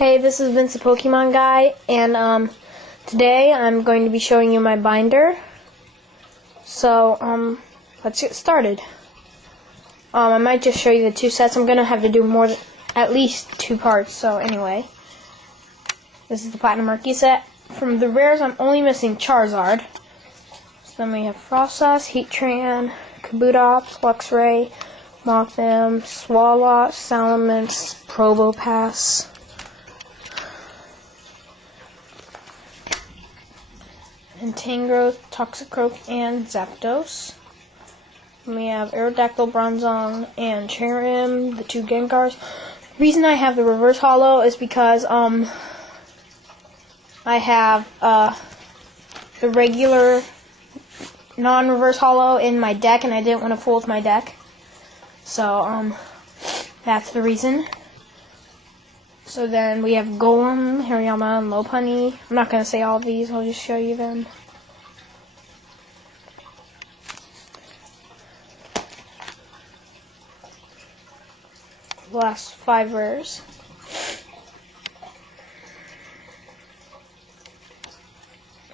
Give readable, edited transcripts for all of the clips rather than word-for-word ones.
Hey, this is Vince the Pokemon Guy, and today I'm going to be showing you my binder. So, let's get started. I might just show you the two sets. I'm going to have to do at least 2 parts, so anyway. This is the Platinum Arceus set. From the rares, I'm only missing Charizard. So then we have Frostas, Heatran, Kabutops, Luxray, Mothim, Swalot, Salamence, Probopass, Tangrowth, Toxicroak, and Zapdos. And we have Aerodactyl, Bronzong, and Cherrim, the 2 Gengars. The reason I have the reverse holo is because I have the regular non-reverse holo in my deck, and I didn't want to fool with my deck. So that's the reason. So then we have Golem, Hariyama, and Lopunny. I'm not going to say all of these, I'll just show you them. The last 5 rares.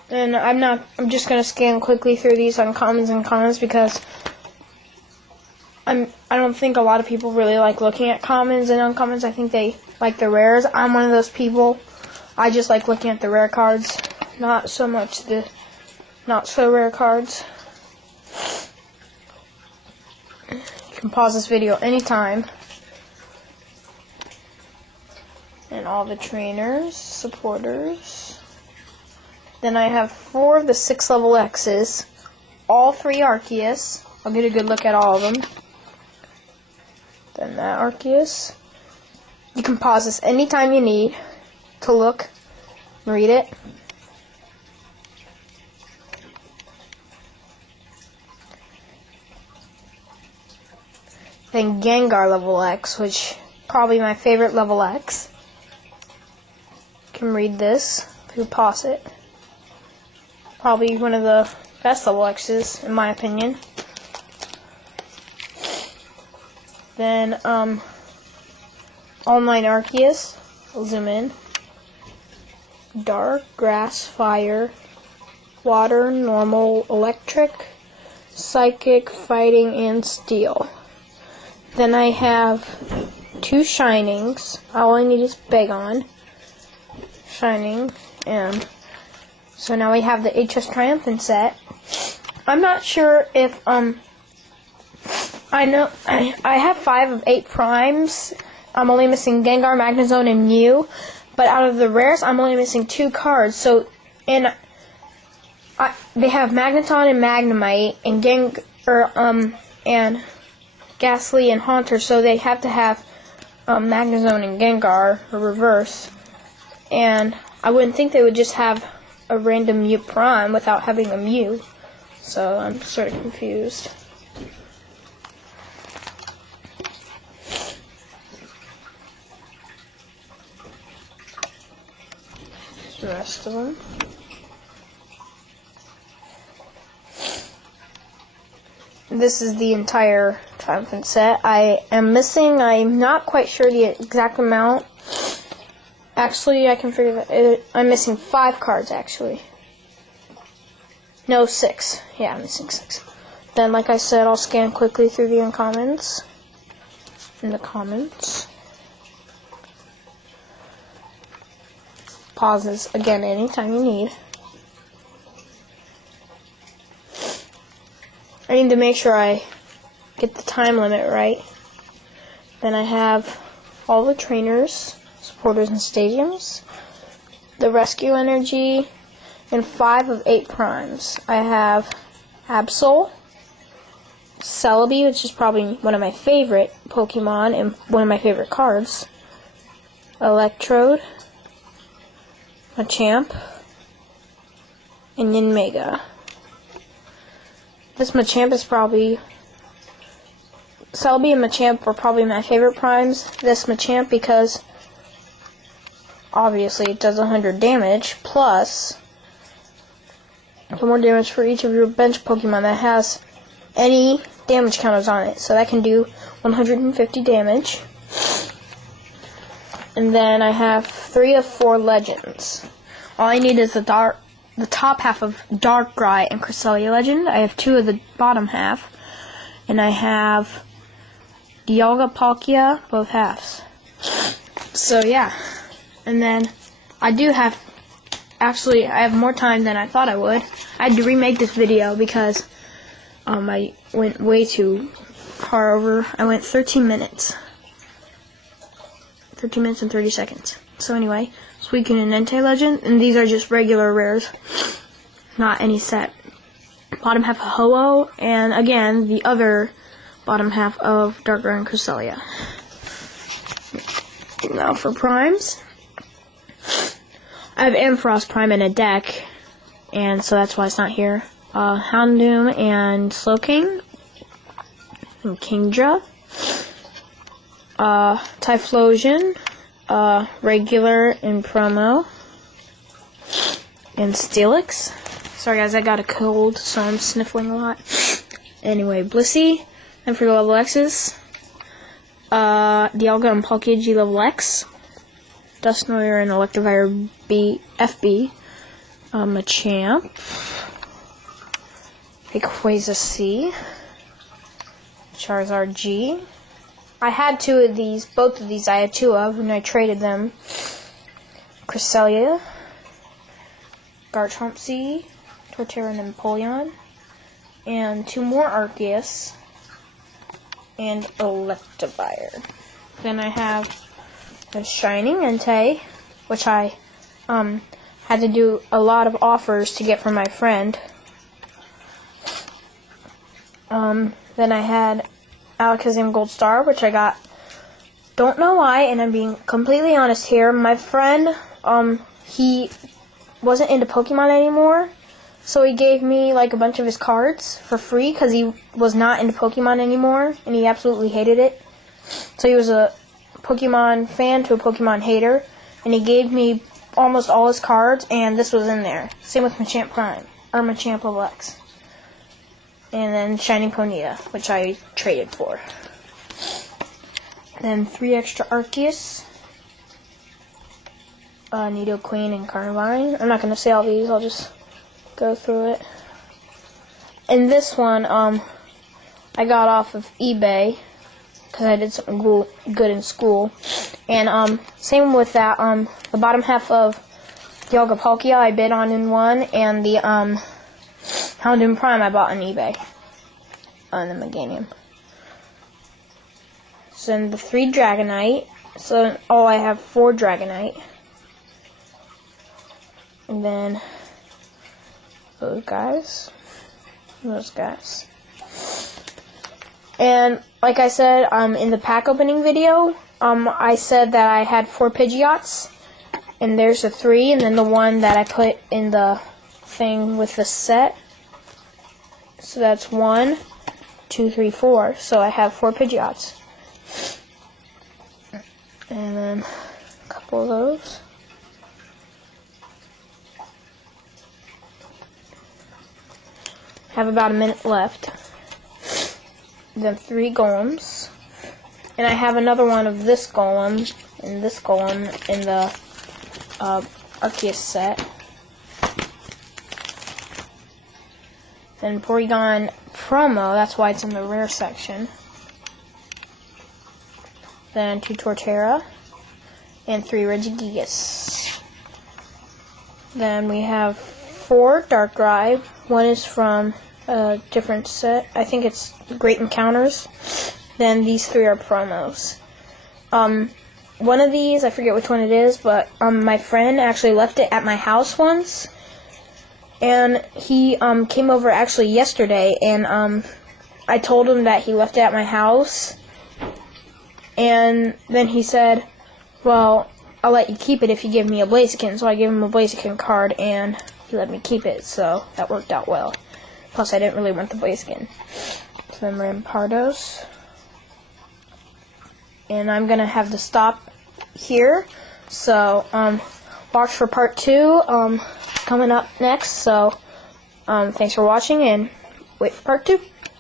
And I'm just going to scan quickly through these uncommons and commons because I don't think a lot of people really like looking at commons and uncommons. I think they like the rares. I'm one of those people. I just like looking at the rare cards, not so much the not so rare cards. You can pause this video anytime. And all the trainers, supporters. Then I have 4 of the 6 level X's, all 3 Arceus. I'll get a good look at all of them. Then that Arceus. You can pause this anytime you need to look, read it. Then Gengar level X, which probably my favorite level X. You can read this if you pause it. Probably one of the best level X's in my opinion. Then all 9 Arceus. I'll zoom in. Dark, Grass, Fire, Water, Normal, Electric, Psychic, Fighting, and Steel. Then I have 2 Shinings. All I need is Bagon, Shining, and so now we have the HS Triumphant set. I'm not sure if I know I have 5 of 8 primes. I'm only missing Gengar, Magnezone, and Mew. But out of the rares, I'm only missing 2 cards. So they have Magneton and Magnemite, and and Ghastly and Haunter. So they have to have Magnezone and Gengar, or reverse. And I wouldn't think they would just have a random Mew Prime without having a Mew. So I'm sort of confused. The rest of them. This is the entire Triumphant set. I'm not quite sure the exact amount. Actually, I can figure that. I'm missing 5 cards, actually. No, 6. Yeah, I'm missing 6. Then, like I said, I'll scan quickly through the uncommons and the comments. Pauses again anytime you need. I need to make sure I get the time limit right. Then I have all the trainers, supporters, and stadiums, the rescue energy, and 5 of 8 primes. I have Absol, Celebi, which is probably one of my favorite Pokemon and one of my favorite cards, Electrode, Machamp, and Ninmega. This Machamp is probably... Celebi and Machamp are probably my favorite primes. This Machamp because obviously it does 100 damage, plus the more damage for each of your bench Pokemon that has any damage counters on it. So that can do 150 damage. And then I have 3 of 4 legends. All I need is the top half of Darkrai and Cresselia legend. I have 2 of the bottom half. And I have Dialga, Palkia, both halves. So yeah. And then I have more time than I thought I would. I had to remake this video because I went way too far over. I went 13 minutes. 13 minutes and 30 seconds. So anyway, Suicune and Entei legend, and these are just regular rares, not any set. Bottom half of Ho-Oh, and again, the other bottom half of Darkrai and Cresselia. Now for primes. I have Ampharos Prime in a deck, and so that's why it's not here. Houndoom and Slowking, and Kingdra. Typhlosion, regular and promo, and Steelix. Sorry guys, I got a cold, so I'm sniffling a lot. Anyway, Blissey, and for the level X's, Dialga and Palkia G level X, Dusknoir and Electivire FB, Machamp, Rayquaza C, Charizard G. I had 2 of these, both of these I had 2 of, and I traded them. Cresselia, Garchomp C, Torterra and Empoleon, and 2 more Arceus, and Electivire. Then I have a Shining Entei, which I had to do a lot of offers to get from my friend. Then I had Alakazam Gold Star, which I got, don't know why, and I'm being completely honest here. My friend, he wasn't into Pokemon anymore, so he gave me like a bunch of his cards for free because he was not into Pokemon anymore, and he absolutely hated it. So he was a Pokemon fan to a Pokemon hater, and he gave me almost all his cards, and this was in there. Same with Machamp Prime, or Machamp Level X. And then Shining Ponyta, which I traded for. Then 3 extra Arceus, Nidoqueen and Carnivine. I'm not going to say all these, I'll just go through it. And this one, I got off of eBay, because I did something good in school. And same with that, the bottom half of Dialga Palkia I bid on in one, and the Houndoom Prime I bought on eBay. On the Meganium. So then the 3 Dragonite. So I have 4 Dragonite. And then those guys. And like I said, in the pack opening video, I said that I had 4 Pidgeots. And there's the 3, and then the one that I put in the thing with the set. So that's 1, 2, 3, 4. So I have 4 Pidgeots. And then a couple of those. Have about a minute left. Then 3 Golems. And I have another one of this Golem and this Golem in the Arceus set. Then Porygon promo, that's why it's in the rare section. Then 2 Torterra and 3 Regigigas. Then we have 4 Darkrai. One is from a different set. I think it's Great Encounters. Then these 3 are promos. One of these, I forget which one it is, but my friend actually left it at my house once. And he came over actually yesterday, and I told him that he left it at my house. And then he said, well, I'll let you keep it if you give me a Blaziken. So I gave him a Blaziken card, and he let me keep it, so that worked out well. Plus, I didn't really want the Blaziken. So then Rampardos. And I'm going to have to stop here. So, watch for part 2 coming up next. So, thanks for watching, and wait for part 2.